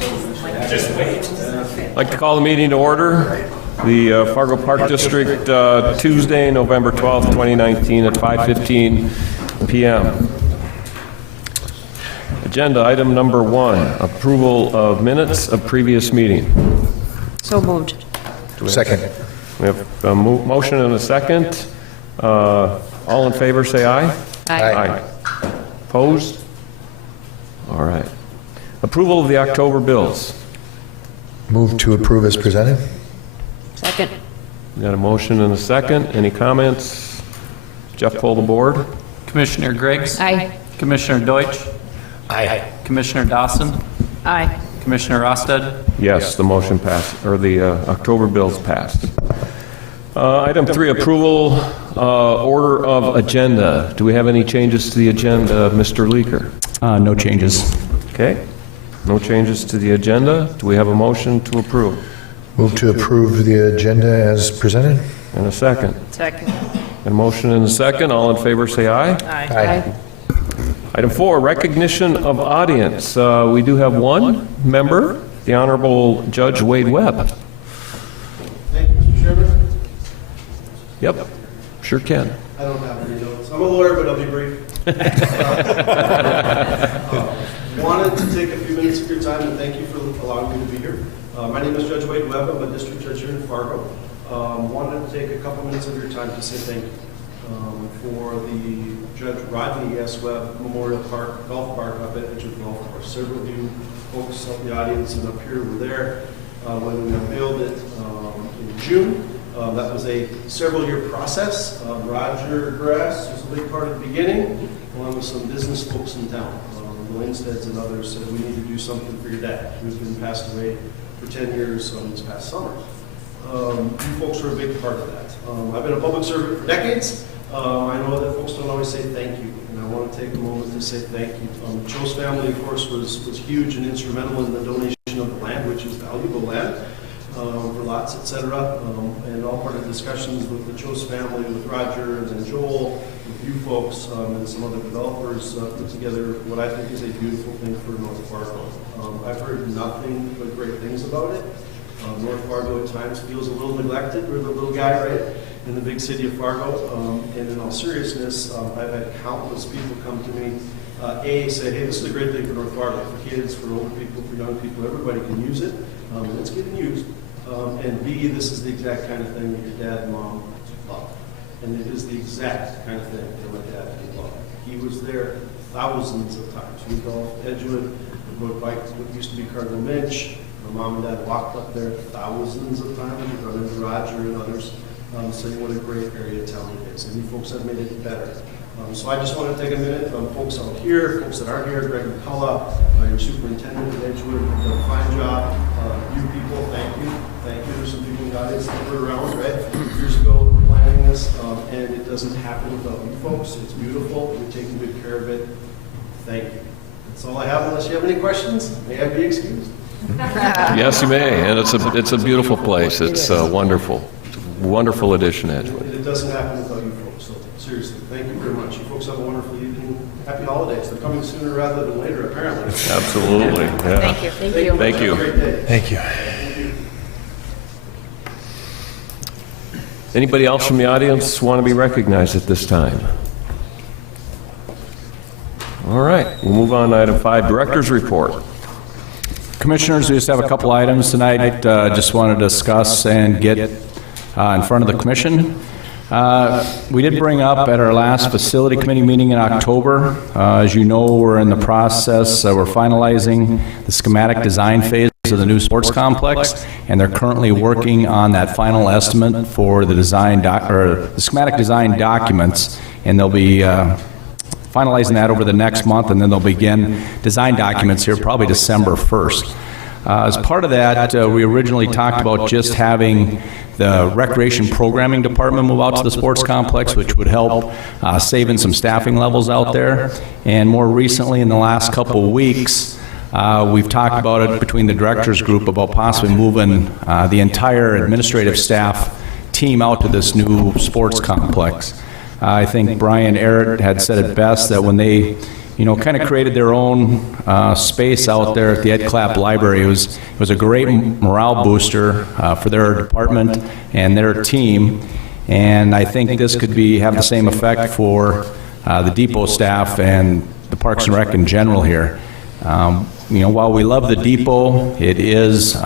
I'd like to call the meeting to order. The Fargo Park District, Tuesday, November 12th, 2019 at 5:15 p.m. Agenda item number 1, approval of minutes of previous meeting. So moved. Second. We have a motion and a second. All in favor, say aye. Aye. Opposed? All right. Approval of the October bills. Move to approve as presented. Second. We got a motion and a second. Any comments? Jeff, pull the board. Commissioner Griggs? Aye. Commissioner Deutsch? Aye. Commissioner Dawson? Aye. Commissioner Rosted? Yes, the motion passed, or the October bills passed. Item 3, approval order of agenda. Do we have any changes to the agenda, Mr. Leaker? No changes. Okay. No changes to the agenda. Do we have a motion to approve? Move to approve the agenda as presented. And a second. Second. A motion and a second. All in favor, say aye. Aye. Item 4, recognition of audience. We do have one member, the Honorable Judge Wade Webb. Thank you, Mr. Chairman. Yep, sure can. I don't have any notes. I'm a lawyer, but I'll be brief. Wanted to take a few minutes of your time and thank you for allowing me to be here. My name is Judge Wade Webb. I'm a district judge here in Fargo. Wanted to take a couple minutes of your time to say thank you for the Judge Rodney S. Webb Memorial Park, Golf Park up at Edgewood Golf Course. Several of you folks up in the audience and up here were there when we unveiled it in June. That was a several-year process. Roger Grass was a big part of the beginning, along with some business folks in town. The Linsteads and others said, we need to do something for your dad, who's been passed away for 10 years this past summer. You folks are a big part of that. I've been a public servant for decades. I know that folks don't always say thank you, and I want to take a moment to say thank you. The Chose family, of course, was huge and instrumental in the donation of the land, which is valuable land. For lots, etc., and all part of discussions with the Chose family, with Roger and then Joel, with you folks, and some other developers put together what I think is a beautiful thing for North Fargo. I've heard nothing but great things about it. North Fargo at times feels a little neglected. We're the little guy, right, in the big city of Fargo. And in all seriousness, I've had countless people come to me, say, hey, this is a great thing for North Fargo, for kids, for older people, for young people, everybody can use it, and it's getting used. And B, this is the exact kind of thing that your dad and mom love. And it is the exact kind of thing that my dad loved. He was there thousands of times. We golfed Edgewood, we rode bikes, what used to be Cardinal Minch. My mom and dad walked up there thousands of times. We run into Roger and others, saying what a great area town it is. And you folks have made it better. So I just want to take a minute, folks out here, folks that aren't here, Greg McCullough, your superintendent at Edgewood, did a fine job. You people, thank you. Thank you. There's some people in the audience that were around, right? Years ago, we were planning this, and it doesn't happen without you folks. It's beautiful. You're taking good care of it. Thank you. That's all I have, unless you have any questions. May I be excused? Yes, you may, and it's a beautiful place. It's wonderful. Wonderful addition, Edgewood. It doesn't happen without you folks, so seriously, thank you very much. You folks have a wonderful evening. Happy holidays. They're coming sooner rather than later, apparently. Absolutely. Yeah. Thank you. Thank you. Thank you. Have a great day. Thank you. Anybody else from the audience want to be recognized at this time? All right, we'll move on to item 5, Director's Report. Commissioners, we just have a couple items tonight. Just want to discuss and get in front of the commission. We did bring up at our last facility committee meeting in October. As you know, we're in the process, we're finalizing the schematic design phase of the new sports complex, and they're currently working on that final estimate for the design the schematic design documents, and they'll be finalizing that over the next month, and then they'll begin design documents here probably December 1st. As part of that, we originally talked about just having the recreation programming department move out to the sports complex, which would help saving some staffing levels out there. And more recently, in the last couple of weeks, we've talked about it between the directors group about possibly moving the entire administrative staff team out to this new sports complex. I think Brian Ehret had said it best, that when they kind of created their own space out there at the Ed Clapp Library. It was a great morale booster for their department and their team, and I think this could have the same effect for the depot staff and the Parks and Rec in general here. While we love the depot, it is,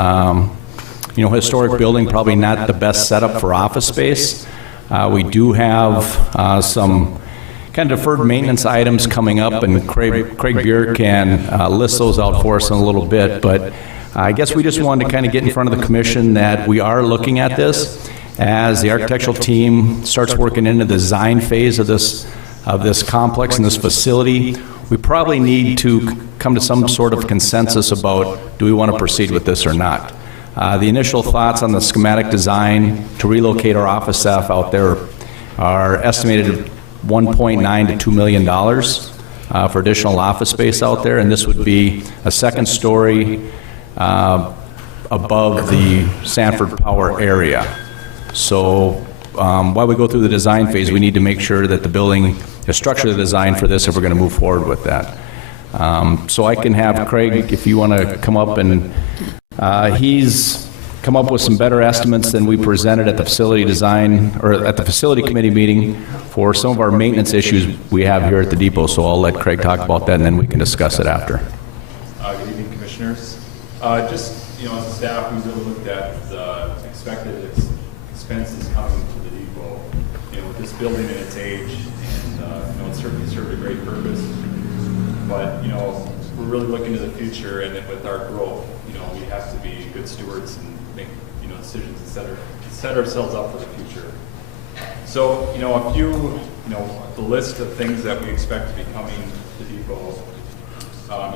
historic building, probably not the best setup for office space. We do have some kind of deferred maintenance items coming up, and Craig Buer can list those out for us in a little bit, but I guess we just wanted to kind of get in front of the commission that we are looking at this as the architectural team starts working into the design phase of this complex and this facility. We probably need to come to some sort of consensus about, do we want to proceed with this or not? The initial thoughts on the schematic design to relocate our office staff out there are estimated $1.9 to $2 million for additional office space out there, and this would be a second story above the Sanford Power area. So while we go through the design phase, we need to make sure that the structure of the design for this if we're going to move forward with that. So I can have Craig, if you want to come up, and he's come up with some better estimates than we presented at the facility design, or at the facility committee meeting for some of our maintenance issues we have here at the depot. So I'll let Craig talk about that, and then we can discuss it after. Good evening, Commissioners. As a staff, we really looked at the expected expenses coming to the depot. With this building and its age, and it certainly served a great purpose. But we're really looking to the future, and with our growth, we have to be good stewards and make decisions and set ourselves up for the future. So a few the list of things that we expect to be coming to the depot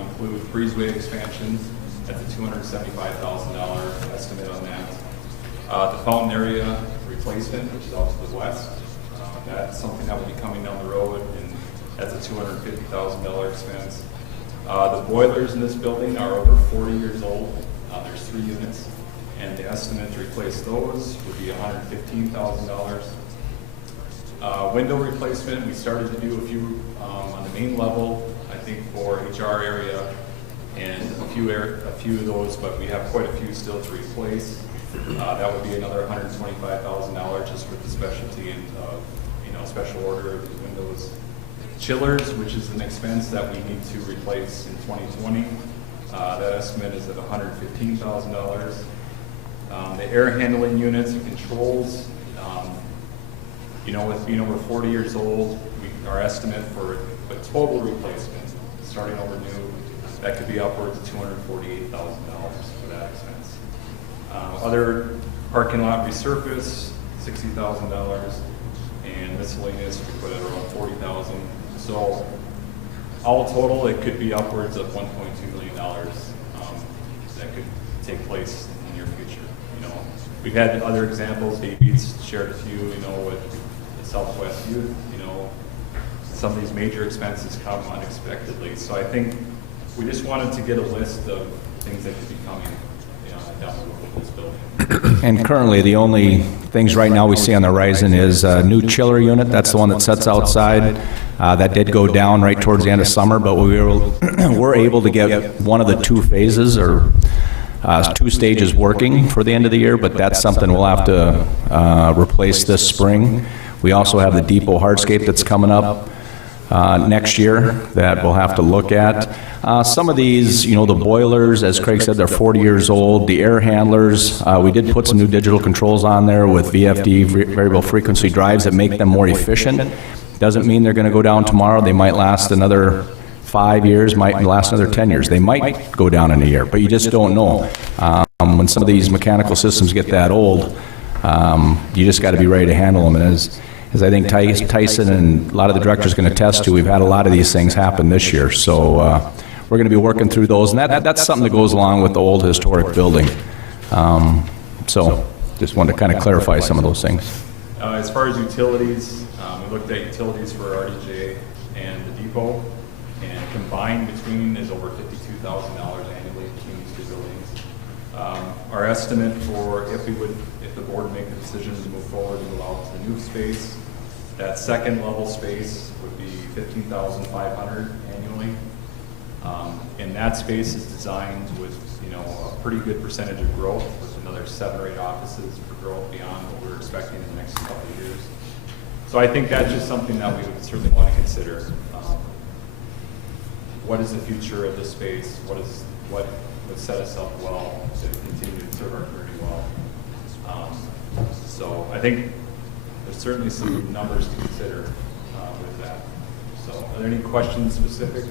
include breezeway expansion. That's a $275,000 estimate on that. The fountain area replacement, which is out to the west. That's something that will be coming down the road, and that's a $250,000 expense. The boilers in this building are over 40 years old. There's 3 units, and the estimate to replace those would be $115,000. Window replacement, we started to do a few on the main level, I think for HR area, and a few of those, but we have quite a few still to replace. That would be another $125,000 just with the specialty and special order of these windows. Chillers, which is an expense that we need to replace in 2020. That estimate is at $115,000. The air handling units and controls, with being over 40 years old, our estimate for a total replacement, starting over new, that could be upwards of $248,000 for that expense. Other parking lot resurface, $60,000, and miscellaneous, we put at around $40,000. So all total, it could be upwards of $1.2 million that could take place in the near future. We've had other examples. David's shared a few, with the Southwest Youth. Some of these major expenses come unexpectedly. So I think we just wanted to get a list of things that could be coming down the road with this building. And currently, the only things right now we see on the horizon is a new chiller unit. That's the one that sits outside. That did go down right towards the end of summer, but we were able to get one of the 2 phases or 2 stages working for the end of the year, but that's something we'll have to replace this spring. We also have the depot hardscape that's coming up next year that we'll have to look at. Some of these, the boilers, as Craig said, they're 40 years old. The air handlers, we did put some new digital controls on there with VFD, variable frequency drives, that make them more efficient. Doesn't mean they're going to go down tomorrow. They might last another 5 years, might last another 10 years. They might go down in a year, but you just don't know. When some of these mechanical systems get that old, you just got to be ready to handle them. And as I think Tyson and a lot of the directors can attest to, we've had a lot of these things happen this year. So we're going to be working through those, and that's something that goes along with the old historic building. So just wanted to kind of clarify some of those things. As far as utilities, we looked at utilities for RDJ and the depot, and combined between is over $52,000 annually between these 2 buildings. Our estimate for if the board would make the decision to move forward and go out to the new space That second level space would be $15,500 annually. And that space is designed with, a pretty good percentage of growth, with another 7 or 8 offices for growth beyond what we're expecting in the next couple of years. So I think that's just something that we would certainly want to consider. What is the future of this space? What would set us up well to continue to serve our community well? So I think there's certainly some numbers to consider with that. So are there any questions specific?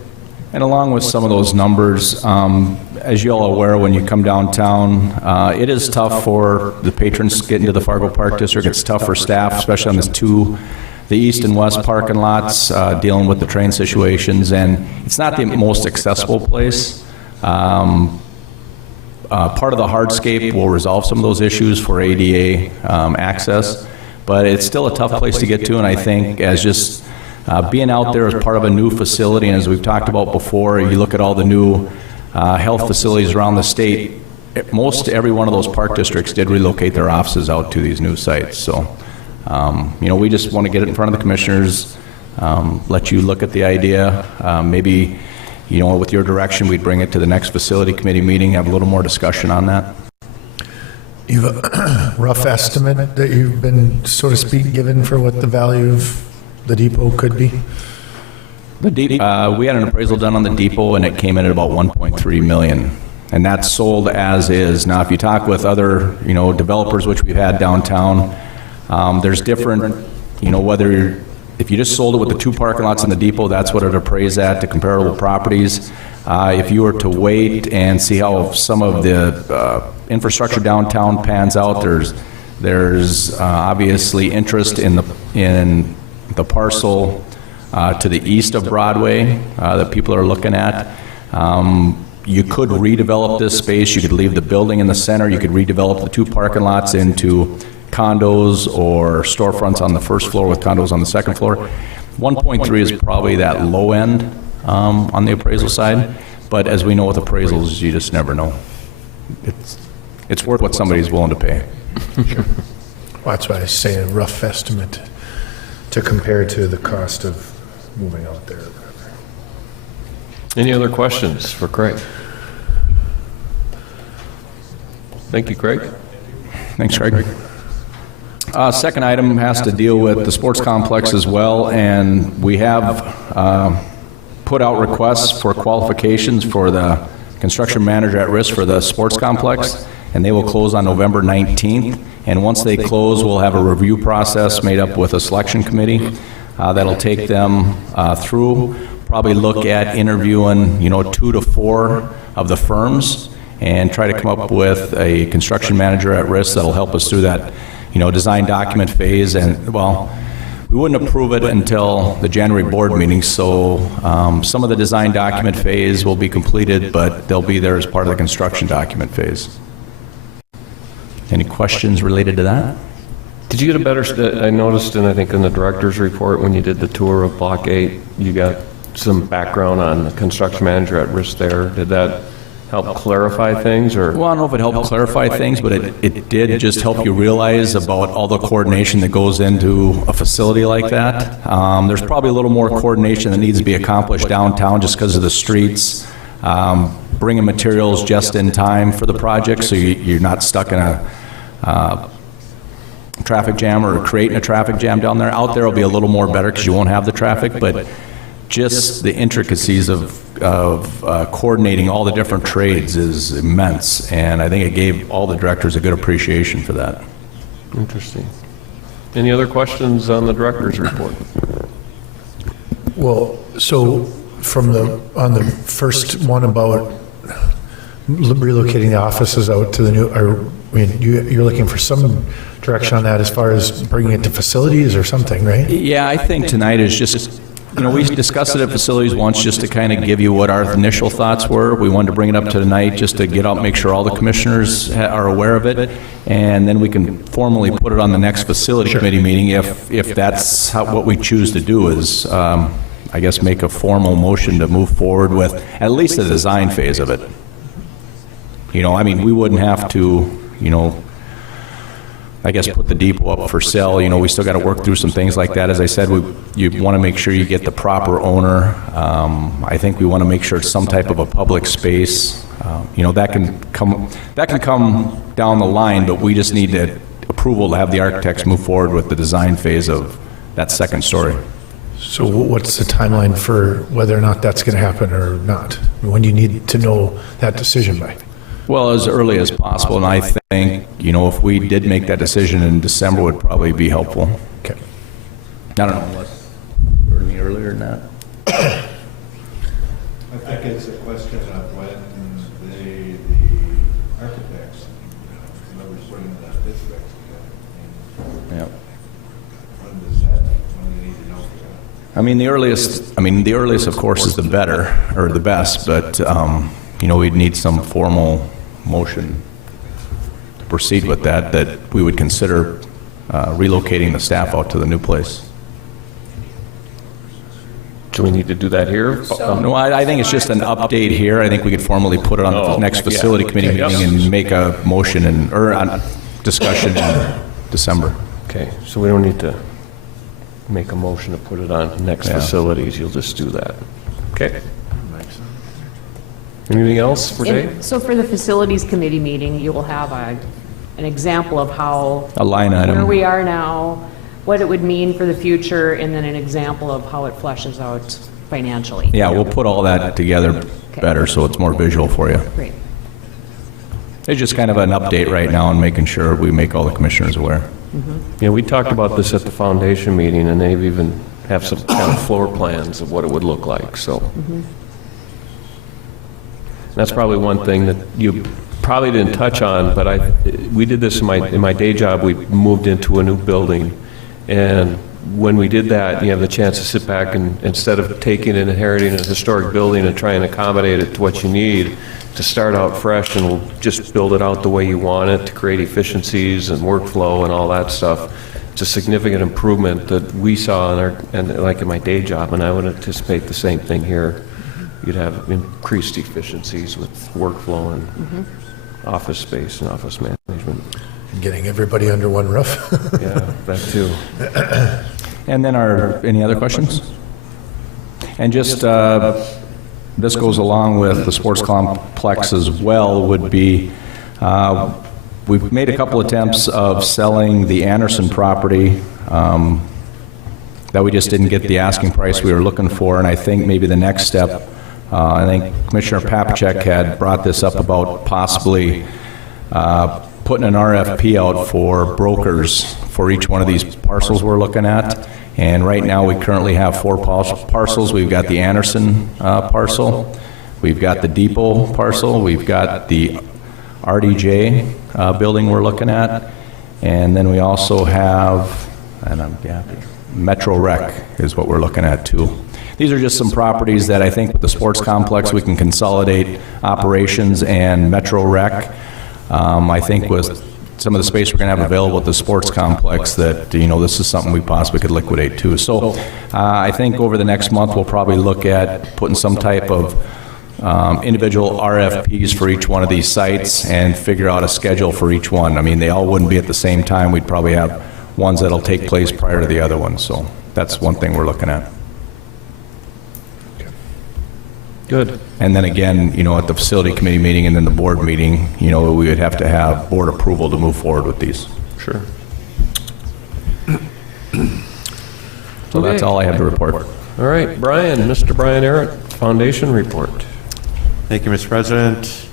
And along with some of those numbers, as you all are aware, when you come downtown, it is tough for the patrons getting to the Fargo Park District. It's tough for staff, especially on the east and west parking lots, dealing with the train situations, and it's not the most accessible place. Part of the hardscape will resolve some of those issues for ADA access, but it's still a tough place to get to, and I think as just being out there as part of a new facility, and as we've talked about before, you look at all the new health facilities around the state, most every one of those park districts did relocate their offices out to these new sites. So, we just want to get it in front of the commissioners, let you look at the idea. Maybe, with your direction, we'd bring it to the next facility committee meeting, have a little more discussion on that. You have a rough estimate that you've been, so to speak, given for what the value of the depot could be? We had an appraisal done on the depot, and it came in at about $1.3 million. And that's sold as is. Now, if you talk with other, developers, which we've had downtown, there's different, whether if you just sold it with the 2 parking lots in the depot, that's what it appraised at to comparable properties. If you were to wait and see how some of the infrastructure downtown pans out, there's obviously interest in the parcel to the east of Broadway that people are looking at. You could redevelop this space. You could leave the building in the center. You could redevelop the 2 parking lots into condos or storefronts on the first floor with condos on the second floor. 1.3 is probably that low end on the appraisal side, but as we know with appraisals, you just never know. It's worth what somebody's willing to pay. Sure. Well, that's why I say a rough estimate to compare to the cost of moving out there. Any other questions for Craig? Thank you, Craig. Thanks, Craig. Second item has to deal with the sports complex as well, and we have put out requests for qualifications for the construction manager at risk for the sports complex, and they will close on November 19th. And once they close, we'll have a review process made up with a selection committee that'll take them through, probably look at interviewing, 2 to 4 of the firms and try to come up with a construction manager at risk that'll help us through that, design document phase. And, well, we wouldn't approve it until the January board meeting, so some of the design document phase will be completed, but they'll be there as part of the construction document phase. Any questions related to that? Did you get a better, I noticed, and I think in the director's report, when you did the tour of Block 8, you got some background on the construction manager at risk there. Did that help clarify things, or? Well, I don't know if it helped clarify things, but it did just help you realize about all the coordination that goes into a facility like that. There's probably a little more coordination that needs to be accomplished downtown just because of the streets, bringing materials just in time for the project, so you're not stuck in a traffic jam or creating a traffic jam down there. Out there will be a little more better because you won't have the traffic, but just the intricacies of coordinating all the different trades is immense, and I think it gave all the directors a good appreciation for that. Interesting. Any other questions on the director's report? Well, so on the first one about relocating the offices out to the new, you're looking for some direction on that as far as bringing it to facilities or something, right? Yeah, I think tonight is just, we discussed it at facilities once just to kind of give you what our initial thoughts were. We wanted to bring it up to tonight just to get out, make sure all the commissioners are aware of it, and then we can formally put it on the next facility committee meeting if that's what we choose to do is, I guess, make a formal motion to move forward with at least the design phase of it. We wouldn't have to, I guess, put the depot up for sale. You know, we still got to work through some things like that. As I said, you want to make sure you get the proper owner. I think we want to make sure it's some type of a public space. You know, that can come down the line, but we just need approval to have the architects move forward with the design phase of that second story. So what's the timeline for whether or not that's going to happen or not? When do you need to know that decision by? Well, as early as possible, and I think, you know, if we did make that decision in December would probably be helpful. Okay. I don't know, unless any earlier than that. I think it's a question of when the architects, whoever's putting that bid specs together. Yeah. When does that, when do you need to know for that? The earliest, of course, is the better, or the best, but, you know, we'd need some formal motion to proceed with that we would consider relocating the staff out to the new place. Do we need to do that here? No, I think it's just an update here. I think we could formally put it on the next facility committee meeting and make a motion or a discussion in December. Okay, so we don't need to make a motion to put it on next facilities, you'll just do that. Okay. Anything else for Dave? So for the facilities committee meeting, you will have an example of how, A line where item. we are now, what it would mean for the future, and then an example of how it fleshes out financially. Yeah, we'll put all that together better so it's more visual for you. Great. It's just kind of an update right now and making sure we make all the commissioners aware. Yeah, we talked about this at the foundation meeting, and they've even have some kind of floor plans of what it would look like, so. That's probably one thing that you probably didn't touch on, but we did this in my day job. We moved into a new building, and when we did that, you have the chance to sit back and instead of taking and inheriting a historic building and try and accommodate it to what you need, to start out fresh and we'll just build it out the way you want it to create efficiencies and workflow and all that stuff. It's a significant improvement that we saw like in my day job, and I would anticipate the same thing here. You'd have increased efficiencies with workflow and office space and office management. Getting everybody under one roof? Yeah, that too. And then any other questions? And just, this goes along with the sports complex as well, would be, we've made a couple attempts of selling the Anderson property that we just didn't get the asking price we were looking for, and I think maybe the next step, I think Commissioner Papachek had brought this up about possibly putting an RFP out for brokers for each one of these parcels we're looking at. And right now, we currently have 4 parcels. We've got the Anderson parcel, we've got the Depot parcel, we've got the RDJ building we're looking at, and then we also have, Metro Rec is what we're looking at too. These are just some properties that I think with the sports complex we can consolidate operations, and Metro Rec, I think with some of the space we're going to have available at the sports complex, that, you know, this is something we possibly could liquidate too. So I think over the next month we'll probably look at putting some type of individual RFPs for each one of these sites and figure out a schedule for each one. I mean, they all wouldn't be at the same time. We'd probably have ones that'll take place prior to the other ones. So that's one thing we're looking at. Good. And then again, you know, at the facility committee meeting and then the board meeting, you know, we would have to have board approval to move forward with these. Sure. So that's all I have to report. All right, Brian, Mr. Brian Arrett, Foundation Report. Thank you, Mr. President.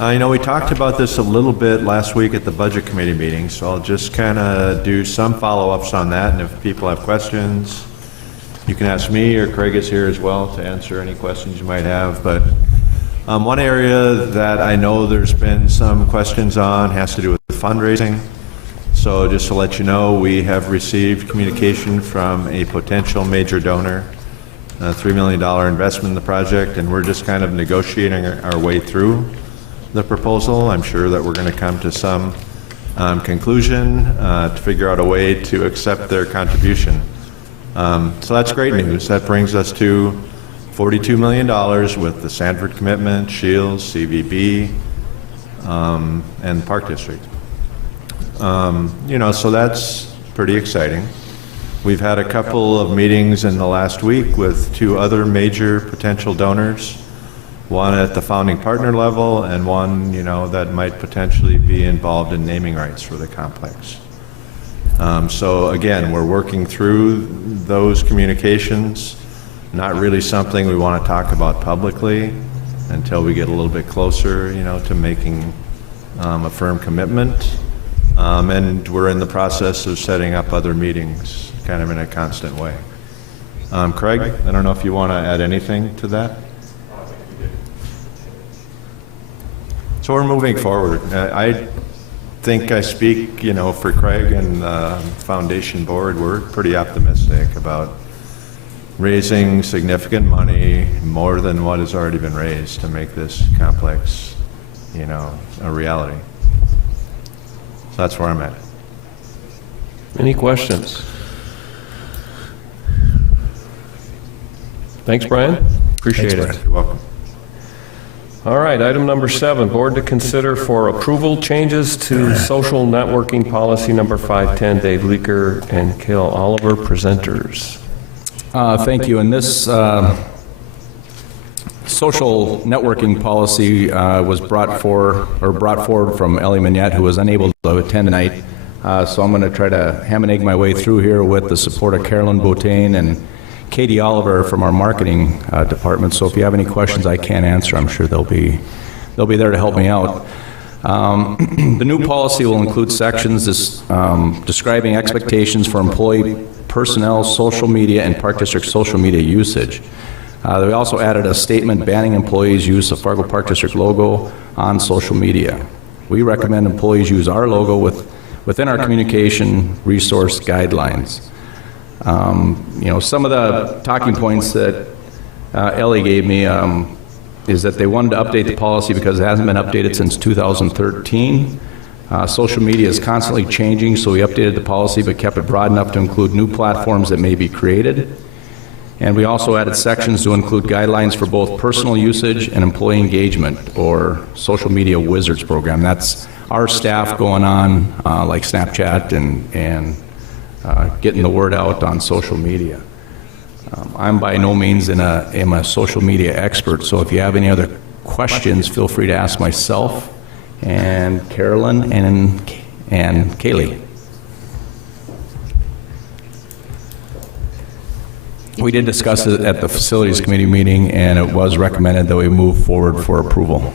You know, we talked about this a little bit last week at the Budget Committee meeting, so I'll just kind of do some follow-ups on that, and if people have questions, you can ask me, or Craig is here as well to answer any questions you might have. But one area that I know there's been some questions on has to do with fundraising. So just to let you know, we have received communication from a potential major donor, a $3 million investment in the project, and we're just kind of negotiating our way through the proposal. I'm sure that we're going to come to some conclusion to figure out a way to accept their contribution. So that's great news. That brings us to $42 million with the Sanford commitment, Shields, CVB, and Park District. So that's pretty exciting. We've had a couple of meetings in the last week with 2 other major potential donors, one at the founding partner level and one, that might potentially be involved in naming rights for the complex. So again, we're working through those communications, not really something we want to talk about publicly until we get a little bit closer, to making a firm commitment. And we're in the process of setting up other meetings, kind of in a constant way. Craig, I don't know if you want to add anything to that? So we're moving forward. I think I speak, for Craig and the foundation board. We're pretty optimistic about raising significant money, more than what has already been raised, to make this complex, a reality. So that's where I'm at. Any questions? Thanks, Brian. Appreciate it. You're welcome. All right, item number 7, board to consider for approval changes to social networking policy number 510. Dave Leaker and Cale Oliver, presenters. Thank you. And this social networking policy was brought forward from Ellie Mignette, who was unable to attend tonight. So I'm going to try to ham and egg my way through here with the support of Carolyn Botain and Katie Oliver from our marketing department. So if you have any questions I can't answer, I'm sure they'll be there to help me out. The new policy will include sections describing expectations for employee personnel, social media, and Park District social media usage. We also added a statement banning employees' use of Fargo Park District logo on social media. We recommend employees use our logo within our communication resource guidelines. Some of the talking points that Ellie gave me is that they wanted to update the policy because it hasn't been updated since 2013. Social media is constantly changing, so we updated the policy but kept it broad enough to include new platforms that may be created. And we also added sections to include guidelines for both personal usage and employee engagement, or social media wizards program. That's our staff going on like Snapchat and getting the word out on social media. I'm by no means am a social media expert, so if you have any other questions, feel free to ask myself and Carolyn and Kaylee. We did discuss it at the Facilities Committee meeting, and it was recommended that we move forward for approval.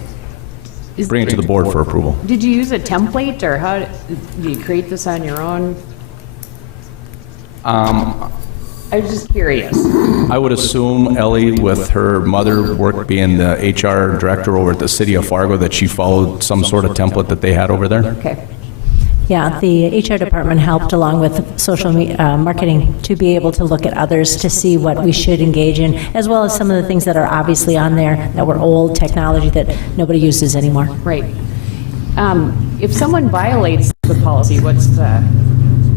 Bring it to the board for approval. Did you use a template, or how did you create this on your own? I was just curious. I would assume Ellie, with her mother being the HR director over at the city of Fargo, that she followed some sort of template that they had over there. Okay. Yeah, the HR department helped along with social marketing to be able to look at others to see what we should engage in, as well as some of the things that are obviously on there that were old technology that nobody uses anymore. Right. If someone violates the policy, what's the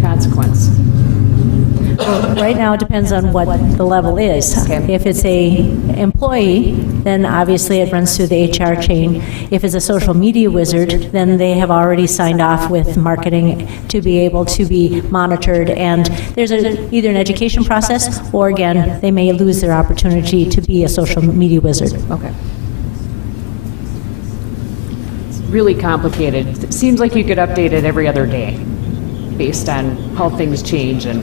consequence? Well, right now, it depends on what the level is. Okay. If it's a employee, then obviously it runs through the HR chain. If it's a social media wizard, then they have already signed off with marketing to be able to be monitored, and there's either an education process, or again, they may lose their opportunity to be a social media wizard. Okay. It's really complicated. It seems like you could update it every other day based on how things change. And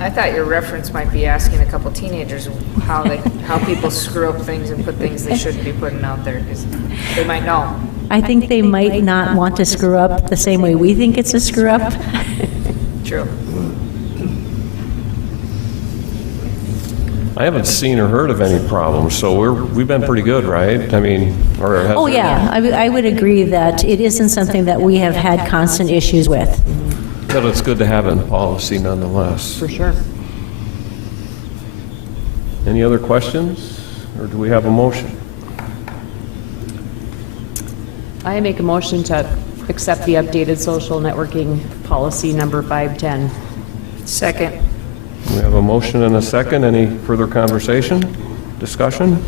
I thought your reference might be asking a couple teenagers how people screw up things and put things they shouldn't be putting out there, because they might know. I think they might not want to screw up the same way we think it's a screw up. True. I haven't seen or heard of any problems, so we've been pretty good, right? I mean, or has Oh, there- yeah, I would agree that it isn't something that we have had constant issues with. But it's good to have it in policy nonetheless. for sure. Any other questions, or do we have a motion? I make a motion to accept the updated social networking policy number 510. Second. We have a motion and a second. Any further conversation, discussion?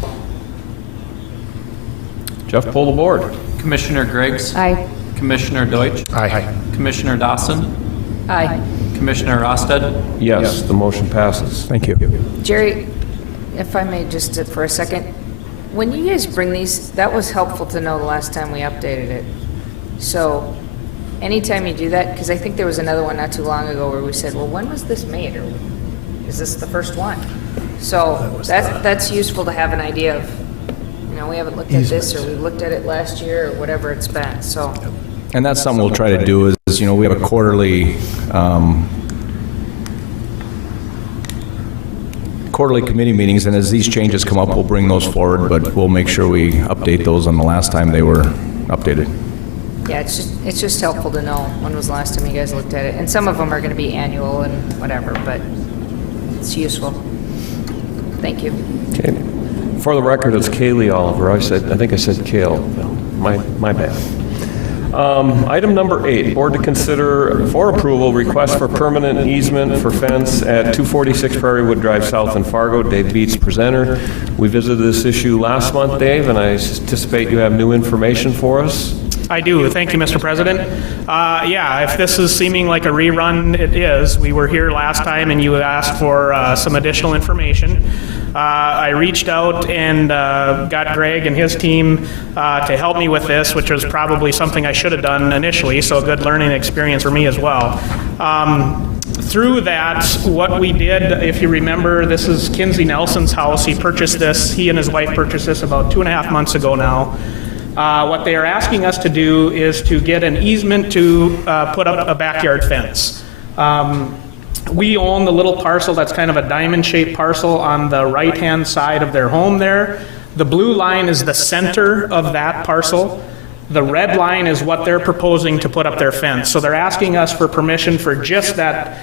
Jeff, pull the board. Commissioner Griggs, Aye. Commissioner Deutsch, Aye. Commissioner Dawson, Aye. Commissioner Rosted. Yes, the motion passes. Thank you. Jerry, if I may just for a second, when you guys bring these, that was helpful to know the last time we updated it. So anytime you do that, because I think there was another one not too long ago where we said, well, when was this made? Or is this the first one? So that's useful to have an idea of, we haven't looked at this, or we looked at it last year, or whatever it's been, so. And that's something we'll try to do is, we have a quarterly committee meetings, and as these changes come up, we'll bring those forward, but we'll make sure we update those on the last time they were updated. Yeah, it's just helpful to know when was the last time you guys looked at it. And some of them are going to be annual and whatever, but it's useful. Thank you. Okay. For the record, it's Kaylee Oliver. I think I said Kale. My bad. Item number 8, board to consider for approval request for permanent easement for fence at 246 Prairie Wood Drive South in Fargo. Dave Beats, presenter. We visited this issue last month, Dave, and I anticipate you have new information for us. I do. Thank you, Mr. President. Yeah, if this is seeming like a rerun, it is. We were here last time and you asked for some additional information. I reached out and got Greg and his team to help me with this, which was probably something I should have done initially, so a good learning experience for me as well. Through that, what we did, if you remember, this is Kinsey Nelson's house. He purchased this, he and his wife purchased this about 2.5 months ago now. What they are asking us to do is to get an easement to put up a backyard fence. We own the little parcel that's kind of a diamond-shaped parcel on the right-hand side of their home there. The blue line is the center of that parcel. The red line is what they're proposing to put up their fence. So they're asking us for permission for just that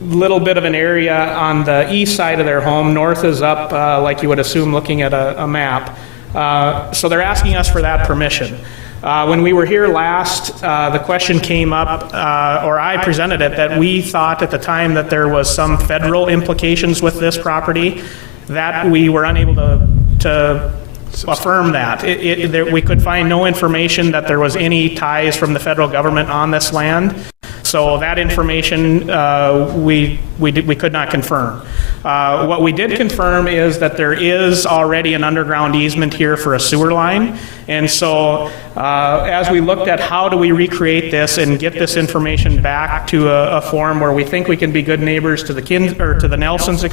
little bit of an area on the east side of their home. North is up, like you would assume looking at a map. So they're asking us for that permission. When we were here last, the question came up, or I presented it, that we thought at the time that there was some federal implications with this property, that we were unable to affirm that. We could find no information that there was any ties from the federal government on this land. So that information we could not confirm. What we did confirm is that there is already an underground easement here for a sewer line. And so as we looked at how do we recreate this and get this information back to a form where we think we can be good neighbors to the Nelsons,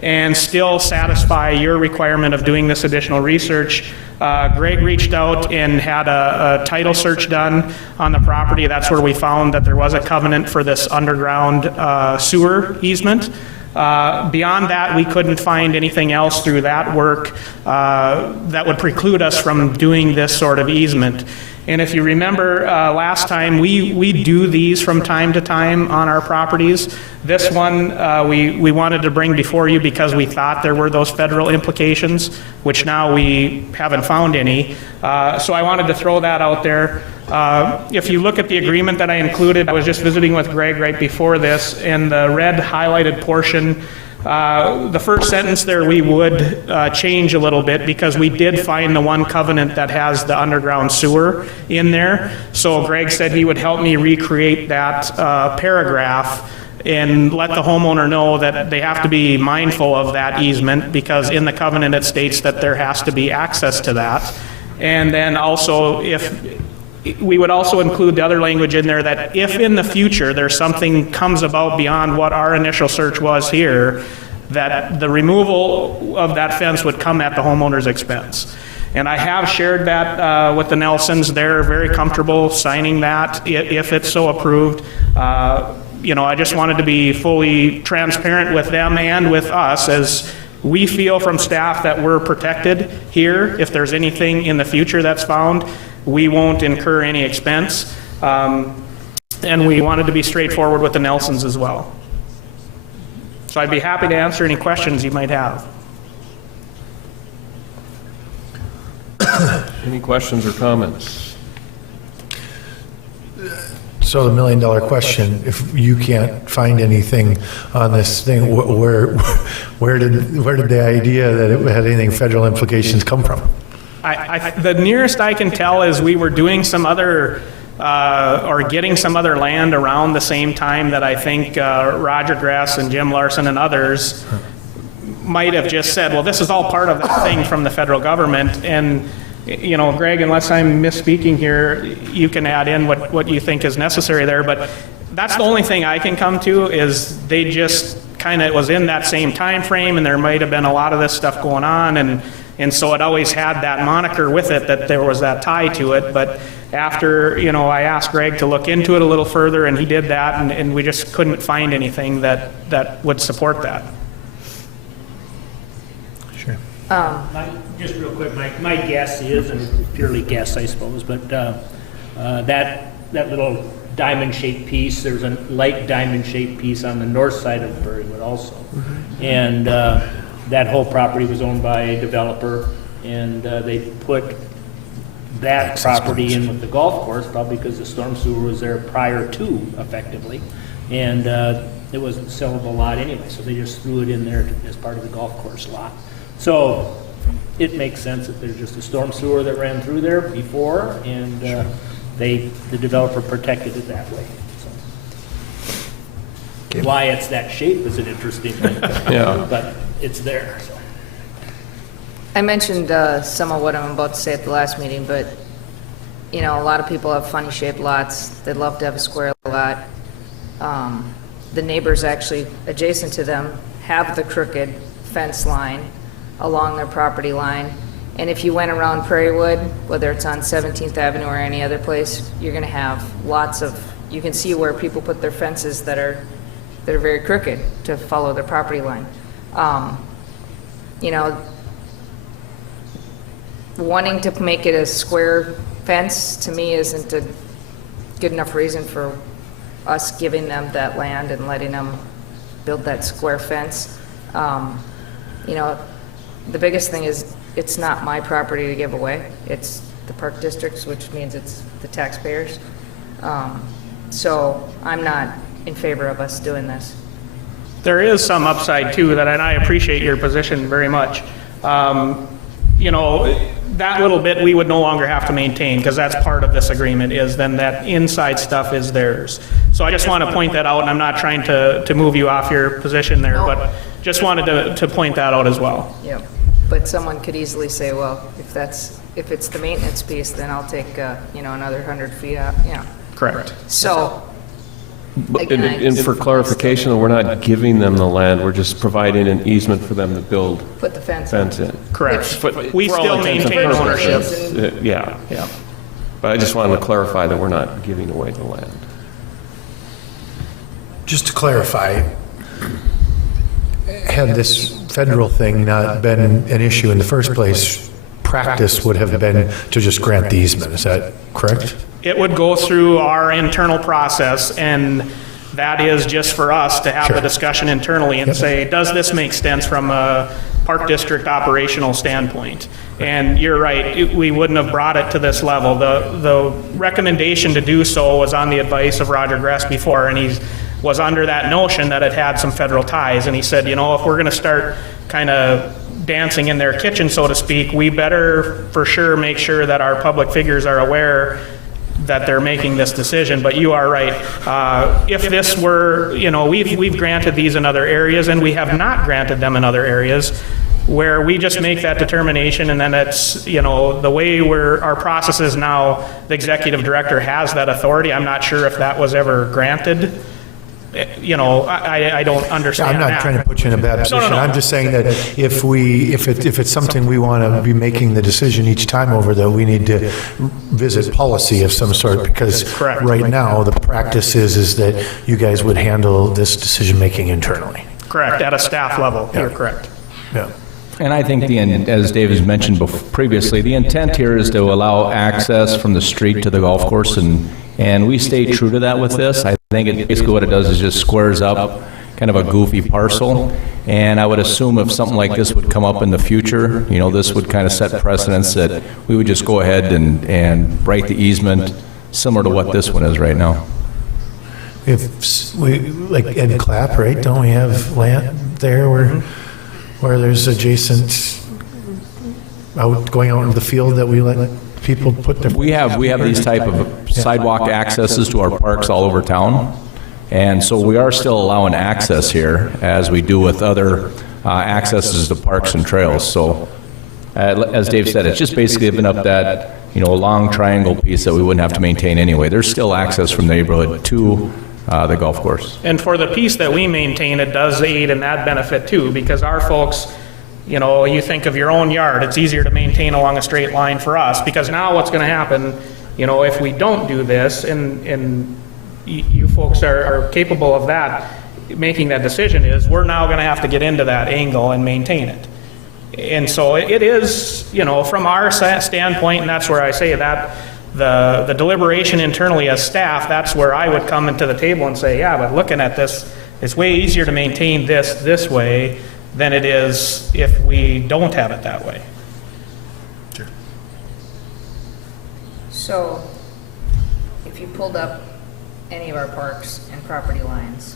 and still satisfy your requirement of doing this additional research, Greg reached out and had a title search done on the property. That's where we found that there was a covenant for this underground sewer easement. Beyond that, we couldn't find anything else through that work that would preclude us from doing this sort of easement. And if you remember last time, we do these from time to time on our properties. This one we wanted to bring before you because we thought there were those federal implications, which now we haven't found any. So I wanted to throw that out there. If you look at the agreement that I included, I was just visiting with Greg right before this, and the red highlighted portion, the first sentence there we would change a little bit because we did find the one covenant that has the underground sewer in there. So Greg said he would help me recreate that paragraph and let the homeowner know that they have to be mindful of that easement because in the covenant it states that there has to be access to that. And then also we would also include the other language in there that if in the future there's something comes about beyond what our initial search was here, that the removal of that fence would come at the homeowner's expense. And I have shared that with the Nelsons. They're very comfortable signing that if it's so approved. I just wanted to be fully transparent with them and with us as we feel from staff that we're protected here. If there's anything in the future that's found, we won't incur any expense. And we wanted to be straightforward with the Nelsons as well. So I'd be happy to answer any questions you might have. Any questions or comments? So the million-dollar question, if you can't find anything on this thing, where did the idea that it had anything federal implications come from? The nearest I can tell is we were doing some other, or getting some other land around the same time that I think Roger Grass and Jim Larson and others might have just said, well, this is all part of that thing from the federal government. And, you know, Greg, unless I'm misspeaking here, you can add in what you think is necessary there. But that's the only thing I can come to is they just kind of was in that same time frame, and there might have been a lot of this stuff going on. And so it always had that moniker with it, that there was that tie to it. But after, you know, I asked Greg to look into it a little further, and he did that, and we just couldn't find anything that would support that. Sure. Just real quick, my guess is, and purely guess, I suppose, but that little diamond-shaped piece, there's a light diamond-shaped piece on the north side of Berrywood also. Mm-hmm. And that whole property was owned by a developer, and they put that property in with the golf course, probably because the storm sewer was there prior to, effectively. And it wasn't a sellable lot anyway, so they just threw it in there as part of the golf course lot. So it makes sense that there's just a storm sewer that ran through there before, and the developer protected it that way. So. Why it's that shape is an interesting thing, but it's there. So. I mentioned some of what I'm about to say at the last meeting, but, you know, a lot of people have funny shaped lots. They'd love to have a square lot. The neighbors actually adjacent to them have the crooked fence line along their property line. And if you went around Prairiewood, whether it's on 17th Avenue or any other place, you're going to have lots of, you can see where people put their fences that are very crooked to follow their property line. You know, wanting to make it a square fence to me isn't a good enough reason for us giving them that land and letting them build that square fence. You know, the biggest thing is it's not my property to give away. It's the park district's, which means it's the taxpayers. So I'm not in favor of us doing this. There is some upside too, and I appreciate your position very much. You know, that little bit we would no longer have to maintain, because that's part of this agreement, is then that inside stuff is theirs. So I just want to point that out, and I'm not trying to move you off your position there, but just wanted to point that out as well. Yep. But someone could easily say, well, if it's the maintenance piece, then I'll take you know, another 100 feet out. Yeah. Correct. So. Again, And for clarification, we're not giving them the land, we're just providing an easement for them to build put the fence in. Correct. But We for all still intents and maintain purposes, ownership. Yeah. But I just wanted to clarify that we're not giving away the land. Just to clarify, had this federal thing not been an issue in the first place, practice would have been to just grant the easement. Is that correct? It would go through our internal process, and that is just for us to have the discussion internally and say, does this make sense from a park district operational standpoint? And you're right, we wouldn't have brought it to this level. The recommendation to do so was on the advice of Roger Grass before, and he was under that notion that it had some federal ties. And he said, you know, if we're going to start kind of dancing in their kitchen, so to speak, we better for sure make sure that our public figures are aware that they're making this decision. But you are right. If this were, you know, we've granted these in other areas, and we have not granted them in other areas, where we just make that determination, and then it's, you know, the way our process is now, the executive director has that authority. I'm not sure if that was ever granted. You know, I don't understand I'm not that. trying to put you in a bad position. No. I'm just saying that if it's something we want to be making the decision each time over, that we need to visit policy of some sort, because Correct. right now the practice is that you guys would handle this decision-making internally. Correct, at a staff level. You're correct. Yeah. And I think, as Dave has mentioned previously, the intent here is to allow access from the street to the golf course, and we stay true to that with this. I think basically what it does is just squares up kind of a goofy parcel, and I would assume if something like this would come up in the future, you know, this would kind of set precedence that we would just go ahead and write the easement similar to what this one is right now. If we, like Ed Clapp, right, don't we have land there where there's adjacent going out into the field that we let people put their? We have these type of sidewalk accesses to our parks all over town, and so we are still allowing access here, as we do with other accesses to parks and trails. So, as Dave said, it's just basically giving up that, long triangle piece that we wouldn't have to maintain anyway. There's still access from the neighborhood to the golf course. And for the piece that we maintain, it does aid in that benefit too, because our folks, you think of your own yard, it's easier to maintain along a straight line for us, because now what's going to happen, if we don't do this, and you folks are capable of that, making that decision, is we're now going to have to get into that angle and maintain it. And so it is, from our standpoint, and that's where I say that the deliberation internally as staff, that's where I would come into the table and say, yeah, but looking at this, it's way easier to maintain this way than it is if we don't have it that way. So, if you pulled up any of our parks and property lines,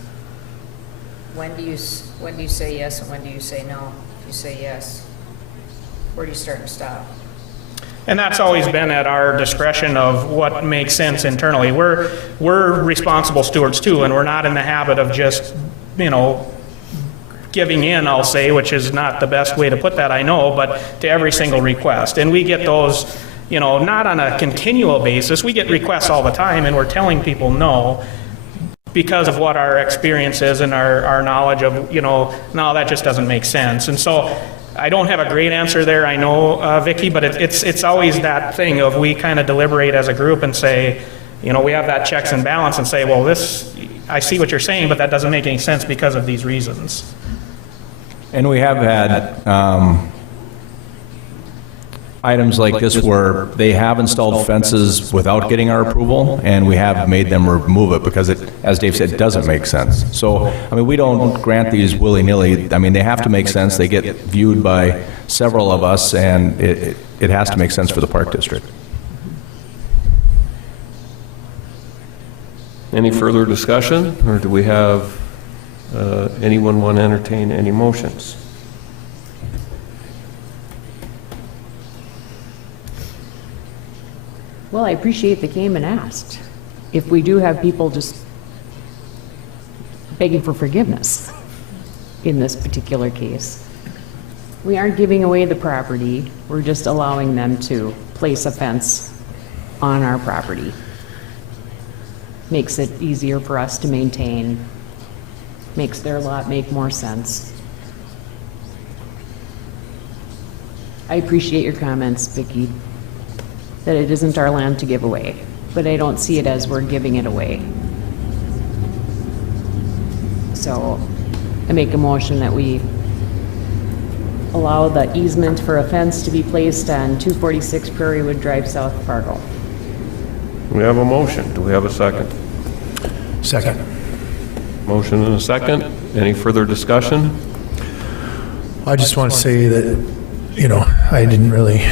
when do you say yes and when do you say no? If you say yes, where do you start and stop? And that's always been at our discretion of what makes sense internally. We're responsible stewards too, and we're not in the habit of just, giving in, I'll say, which is not the best way to put that, I know, but to every single request. And we get those, not on a continual basis. We get requests all the time, and we're telling people no because of what our experience is and our knowledge of, no, that just doesn't make sense. And so I don't have a great answer there, I know, Vicki, but it's always that thing of we kind of deliberate as a group and say, we have that checks and balance and say, well, this, I see what you're saying, but that doesn't make any sense because of these reasons. And we have had items like this where they have installed fences without getting our approval, and we have made them remove it because it, as Dave said, doesn't make sense. So, we don't grant these willy-nilly. They have to make sense. They get viewed by several of us, and it has to make sense for the park district. Any further discussion, or do we have, anyone want to entertain any motions? Well, I appreciate they came and asked. If we do have people just begging for forgiveness in this particular case, we aren't giving away the property, we're just allowing them to place a fence on our property. Makes it easier for us to maintain, makes their lot make more sense. I appreciate your comments, Vicki, that it isn't our land to give away, but I don't see it as we're giving it away. So I make a motion that we allow the easement for a fence to be placed on 246 Prairie Wood Drive, South Fargo. We have a motion. Do we have a second? Second. Motion and a second. Any further discussion? I just want to say that, I didn't really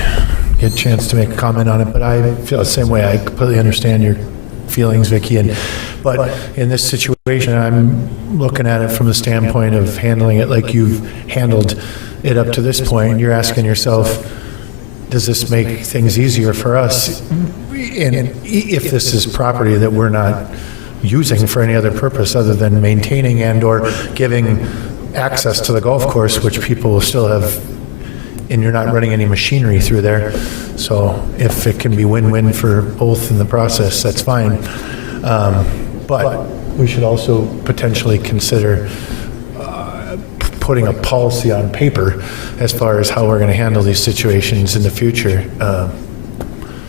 get a chance to make a comment on it, but I feel the same way. I completely understand your feelings, Vicki. But in this situation, I'm looking at it from the standpoint of handling it like you've handled it up to this point. You're asking yourself, does this make things easier for us? And if this is property that we're not using for any other purpose other than maintaining and or giving access to the golf course, which people will still have, and you're not running any machinery through there. So if it can be win-win for both in the process, that's fine. But we should also potentially consider putting a policy on paper as far as how we're going to handle these situations in the future,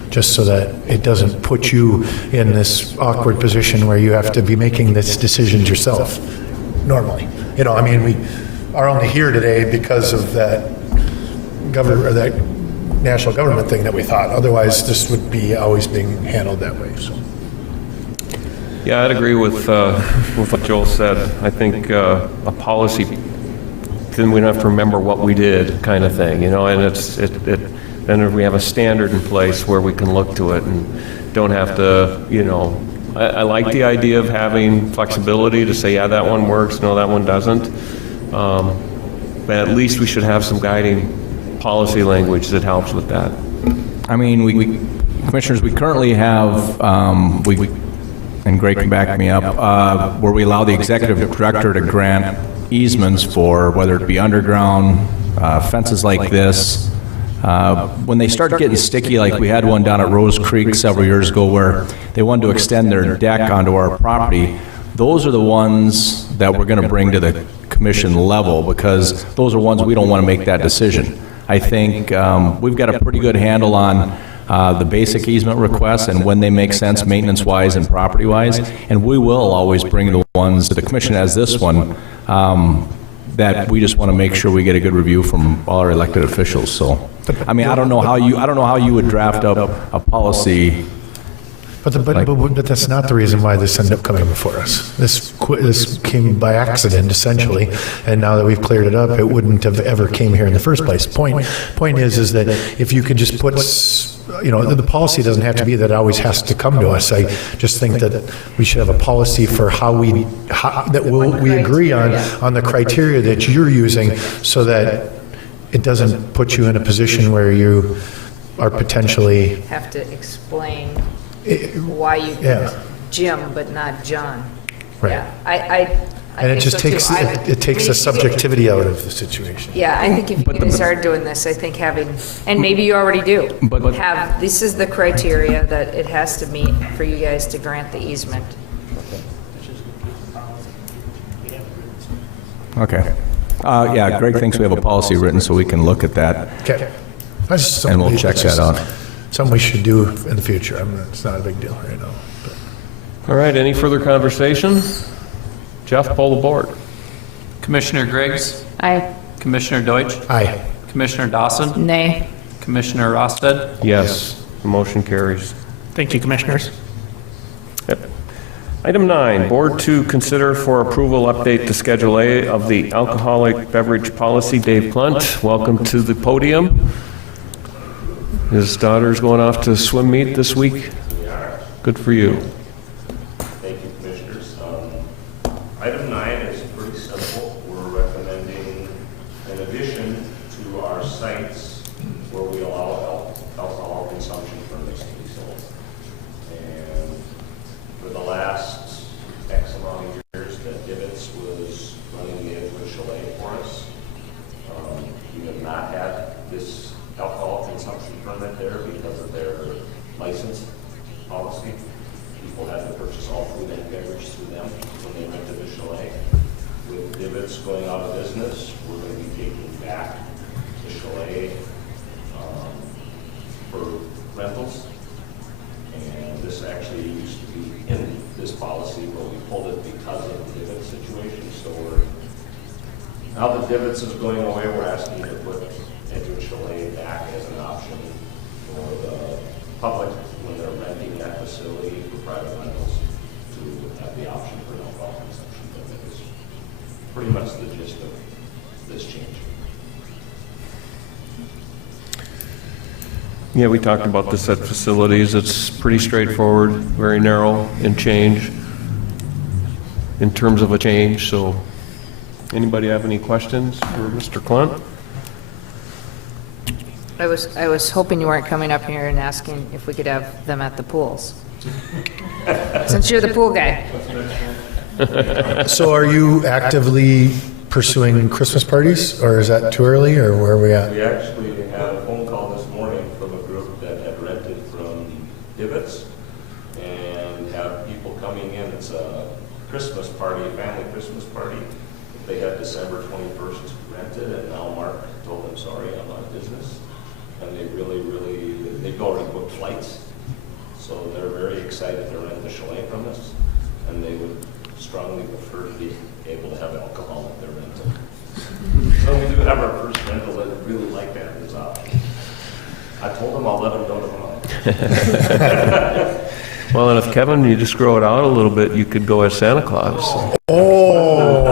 just so that it doesn't put you in this awkward position where you have to be making these decisions yourself normally. We are only here today because of that that national government thing that we thought. Otherwise, this would be always being handled that way. So. Yeah, I'd agree with what Joel said. I think a policy, then we don't have to remember what we did, kind of thing, and then we have a standard in place where we can look to it and don't have to, I like the idea of having flexibility to say, yeah, that one works, no, that one doesn't. But at least we should have some guiding policy language that helps with that? I mean, Commissioners, we currently have, and Greg can back me up, where we allow the executive director to grant easements for whether it be underground, fences like this. When they start getting sticky, like we had one down at Rose Creek several years ago where they wanted to extend their deck onto our property, those are the ones that we're going to bring to the commission level, because those are ones we don't want to make that decision. I think we've got a pretty good handle on the basic easement requests and when they make sense maintenance-wise and property-wise, and we will always bring the ones to the commission, as this one, that we just want to make sure we get a good review from all our elected officials. So, I mean, I don't know how you would draft up a policy. But that's not the reason why this ended up coming before us. This came by accident, essentially, and now that we've cleared it up, it wouldn't have ever came here in the first place. Point is that if you could just put, the policy doesn't have to be that it always has to come to us. I just think that we should have a policy for how we agree on the criteria that you're using, so that it doesn't put you in a position where you are potentially Have to explain why you Jim but not John. Right. Yeah, I and it think just so, too. takes the subjectivity out of the situation. Yeah, I think if you guys are doing this, I think having, and maybe you already do, have, this is the criteria that it has to meet for you guys to grant the easement. Okay. Yeah, Greg thinks we have a policy written, so we can look at that. Okay. And we'll check that out. Something we should do in the future. I mean, it's not a big deal right now. All right, any further conversation? Jeff, poll the board. Commissioner Griggs? Aye. Commissioner Deutsch? Aye. Commissioner Dawson? Nay. Commissioner Rosted? Yes, the motion carries. Thank you, Commissioners. Yep. Item 9, Board to consider for approval update to Schedule A of the alcoholic beverage policy. Dave Plunt, welcome to the podium. His daughter's going off to swim meet this week. Good for you. Thank you, Commissioners. Item 9 is pretty simple. We're recommending an addition to our sites where we allow alcohol consumption permits to be sold. And for the last X amount of years that Divots was running the Edgewood Chalet for us, we have not had this alcohol consumption permit there because of their license policy. People had to purchase all food and beverage through them when they rented the chalet. With Divots going out of business, we're going to be taking back the chalet for rentals. And this actually used to be in this policy, but we pulled it because of the Divots situation. So now that Divots is going away, we're asking to put Edgewood Chalet back as an option for the public when they're renting that facility for private rentals, to have the option for an alcohol consumption. But that is pretty much the gist of this change. Yeah, we talked about this at facilities. It's pretty straightforward, very narrow in change, in terms of a change. So anybody have any questions for Mr. Clunt? I was hoping you weren't coming up here and asking if we could have them at the pools. Since you're the pool guy. So are you actively pursuing Christmas parties, or is that too early, or where are we at? We actually had a phone call this morning from a group that had rented from Divots and have people coming in. It's a Christmas party, a family Christmas party. They had December 21st rented, and now Mark told them, sorry, I'm out of business. And they they've already booked flights. So they're very excited to rent the chalet from us. And they would strongly prefer to be able to have alcohol at their rental. So we do have our first rental that would really like to have this option. I told them I'll let them know tomorrow. Well, and if Kevin, you just grow it out a little bit, you could go as Santa Claus. Oh,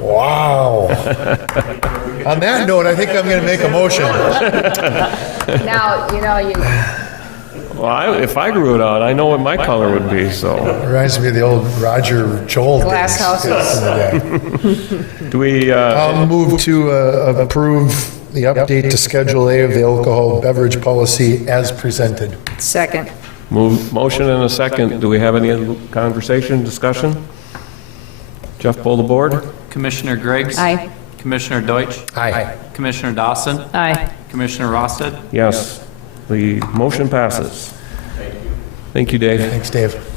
wow. On that note, I think I'm going to make a motion. Now, Well, if I grew it out, I know what my color would be, so. Reminds me of the old Roger Joel days. Glass houses. Yeah. Do we, I'll move to approve the update to Schedule A of the alcohol beverage policy as presented. Second. Motion and a second. Do we have any other conversation, discussion? Jeff, pull the board. Commissioner Griggs? Aye. Commissioner Deutsch? Aye. Commissioner Dawson? Aye. Commissioner Rosted? Yes. The motion passes. Thank you, Dave. Thanks, Dave.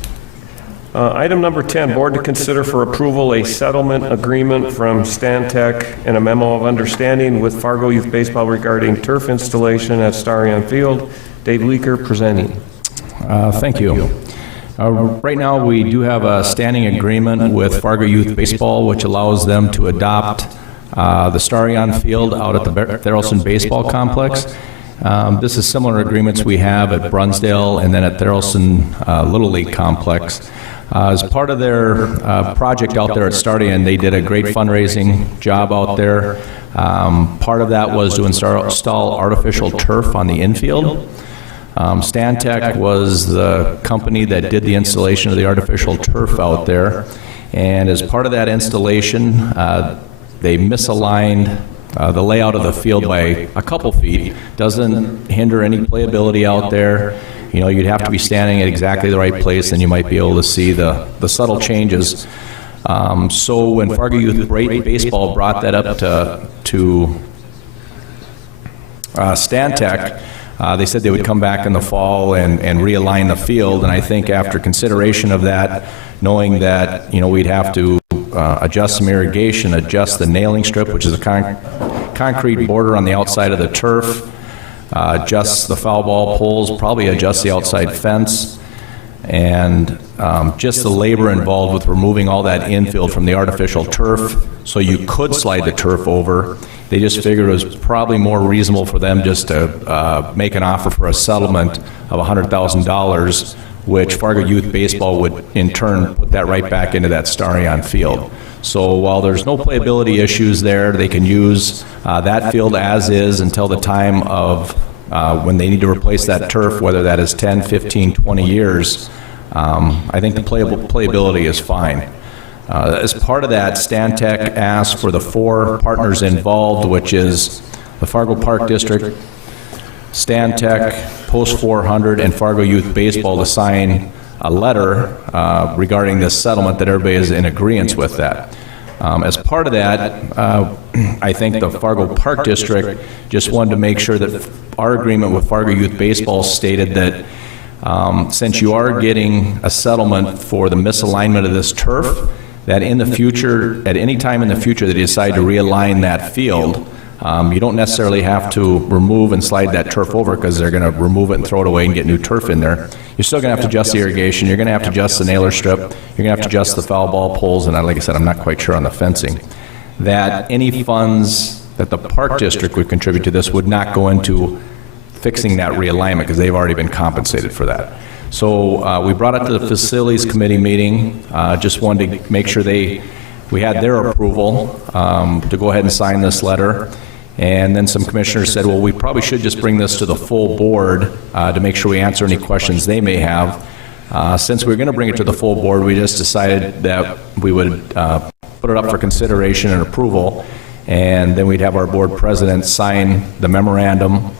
Item number 10, board to consider for approval a settlement agreement from Stantec and a memo of understanding with Fargo Youth Baseball regarding turf installation at Starion Field. Dave Leaker presenting. Thank you. Right now, we do have a standing agreement with Fargo Youth Baseball, which allows them to adopt the Starion Field out at the Tharaldson Baseball Complex. This is similar agreements we have at Brunsdale and then at Tharaldson Little League Complex. As part of their project out there at Starion, they did a great fundraising job out there. Part of that was to install artificial turf on the infield. Stantec was the company that did the installation of the artificial turf out there. And as part of that installation, they misaligned the layout of the field by a couple feet. Doesn't hinder any playability out there. You know, you'd have to be standing at exactly the right place, and you might be able to see the subtle changes. So when Fargo Youth Baseball brought that up to Stantec, they said they would come back in the fall and realign the field. And I think after consideration of that, knowing that, you know, we'd have to adjust some irrigation, adjust the nailing strip, which is a concrete border on the outside of the turf, adjust the foul ball poles, probably adjust the outside fence, and just the labor involved with removing all that infield from the artificial turf so you could slide the turf over. They just figured it was probably more reasonable for them just to make an offer for a settlement of $100,000, which Fargo Youth Baseball would in turn put that right back into that Starion field. So while there's no playability issues there, they can use that field as is until the time of when they need to replace that turf, whether that is 10, 15, 20 years. I think the playability is fine. As part of that, Stantec asked for the 4 partners involved, which is the Fargo Park District, Stantec, Post 400, and Fargo Youth Baseball to sign a letter regarding this settlement that everybody is in agreement with that. As part of that, I think the Fargo Park District just wanted to make sure that our agreement with Fargo Youth Baseball stated that since you are getting a settlement for the misalignment of this turf, that in the future, at any time in the future that you decide to realign that field, you don't necessarily have to remove and slide that turf over because they're going to remove it and throw it away and get new turf in there. You're still going to have to adjust the irrigation. You're going to have to adjust the nailer strip. You're going to have to adjust the foul ball poles. And like I said, I'm not quite sure on the fencing. That any funds that the Park District would contribute to this would not go into fixing that realignment because they've already been compensated for that. So we brought it to the Facilities Committee meeting. Just wanted to make sure we had their approval to go ahead and sign this letter. And then some commissioners said, well, we probably should just bring this to the full board to make sure we answer any questions they may have. Since we were going to bring it to the full board, we just decided that we would put it up for consideration and approval, and then we'd have our board president sign the memorandum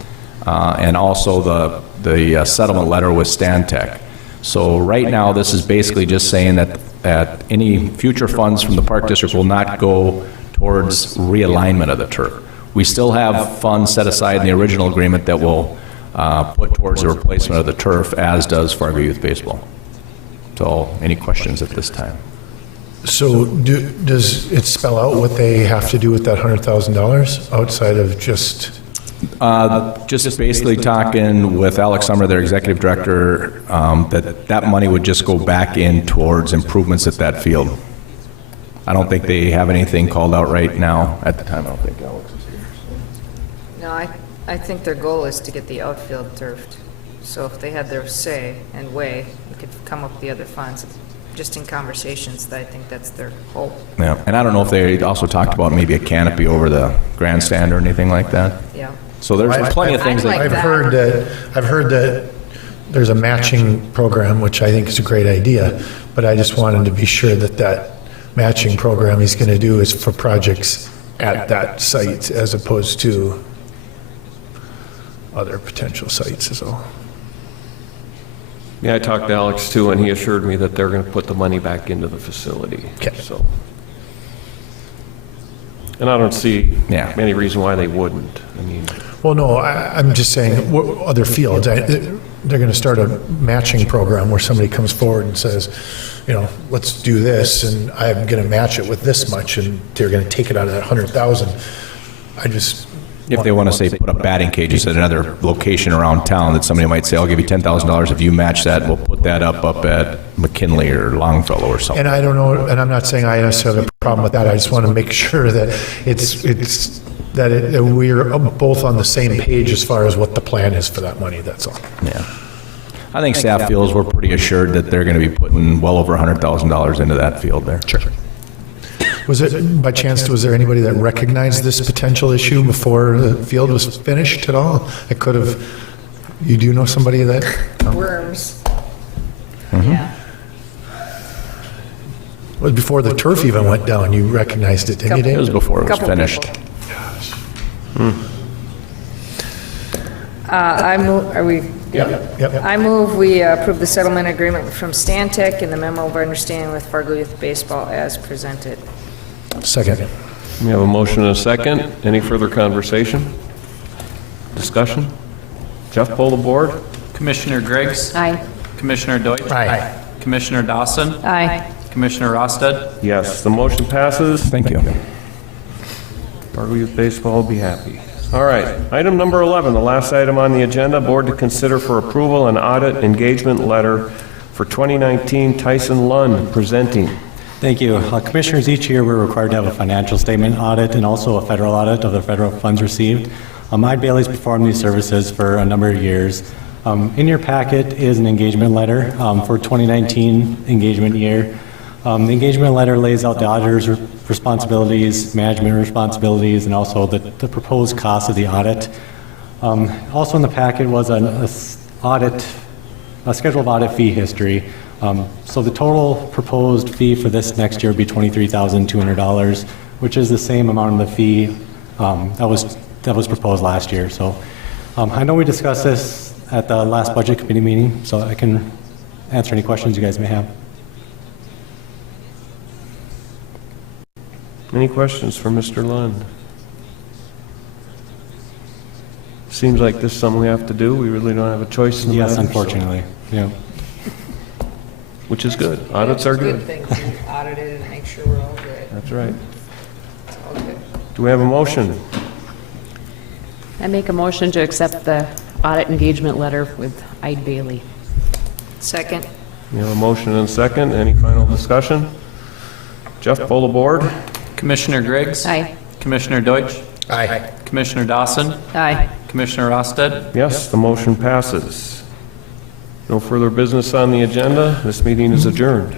and also the settlement letter with Stantec. So right now, this is basically just saying that any future funds from the Park District will not go towards realignment of the turf. We still have funds set aside in the original agreement that will put towards the replacement of the turf, as does Fargo Youth Baseball. So, any questions at this time? So does it spell out what they have to do with that $100,000 outside of just... Just basically talking with Alex Summer, their executive director, that money would just go back in towards improvements at that field. I don't think they have anything called out right now. At the time, I don't think Alex is here. No, I think their goal is to get the outfield turfed. So if they had their say and way, we could come up with the other funds. Just in conversations, I think that's their hope. Yeah, and I don't know if they also talked about maybe a canopy over the grandstand or anything like that. Yeah. So there's plenty of things I'd like I've heard that there's a matching program, which I think is a great idea, but I just wanted to be sure that that matching program he's going to do is for projects at that site as opposed to other potential sites is all. Yeah, I talked to Alex too, and he assured me that they're going to put the money back into the facility. Okay. So, and I don't see Yeah. any reason why they wouldn't. I mean, Well, no, I'm just saying, other fields, they're going to start a matching program where somebody comes forward and says, let's do this, and I'm going to match it with this much, and they're going to take it out of that 100,000. I just... If they want to say put up batting cages at another location around town, that somebody might say, I'll give you $10,000 if you match that, we'll put that up at McKinley or Longfellow or something. And I don't know, and I'm not saying I necessarily have a problem with that, I just want to make sure that that we're both on the same page as far as what the plan is for that money, that's all. Yeah. I think staff feels we're pretty assured that they're going to be putting well over $100,000 into that field there. Sure. Was it, by chance, was there anybody that recognized this potential issue before the field was finished at all? I could have, you do know somebody that? Worms. Yeah. Well, before the turf even went down, you recognized it, didn't you, It was Dave? before it was Couple finished. people. I move, are we? Yep. I move we approve the settlement agreement from Stantec and the memo of understanding with Fargo Youth Baseball as presented. Second. we have a motion and a second. Any further conversation? Discussion? Jeff, pull the board. Commissioner Griggs? Aye. Commissioner Deutsch? Aye. Commissioner Dawson? Aye. Commissioner Rosted? Yes, the motion passes. Thank you. Fargo Youth Baseball will be happy. All right, item number 11, the last item on the agenda, board to consider for approval an audit engagement letter for 2019, Tyson Lund presenting. Thank you. Commissioners, each year we're required to have a financial statement audit and also a federal audit of the federal funds received. Ide Bailey's performed these services for a number of years. In your packet is an engagement letter for 2019 engagement year. The engagement letter lays out the auditor's responsibilities, management responsibilities, and also the proposed cost of the audit. Also in the packet was a scheduled audit fee history. So the total proposed fee for this next year would be $23,200, which is the same amount of the fee that was proposed last year. So I know we discussed this at the last budget committee meeting, so I can answer any questions you guys may have. Any questions for Mr. Lund? Seems like this is something we have to do. We really don't have a choice in the matter. Yes, unfortunately. Yeah. Which is good. Audits are good. Good thing to audit it and make sure we're all good. That's right. It's all good. Do we have a motion? I make a motion to accept the audit engagement letter with Ide Bailey. Second. We have a motion and a second. Any final discussion? Jeff, pull the board. Commissioner Griggs? Aye. Commissioner Deutsch? Aye. Commissioner Dawson? Aye. Commissioner Rosted? Yes, the motion passes. No further business on the agenda. This meeting is adjourned.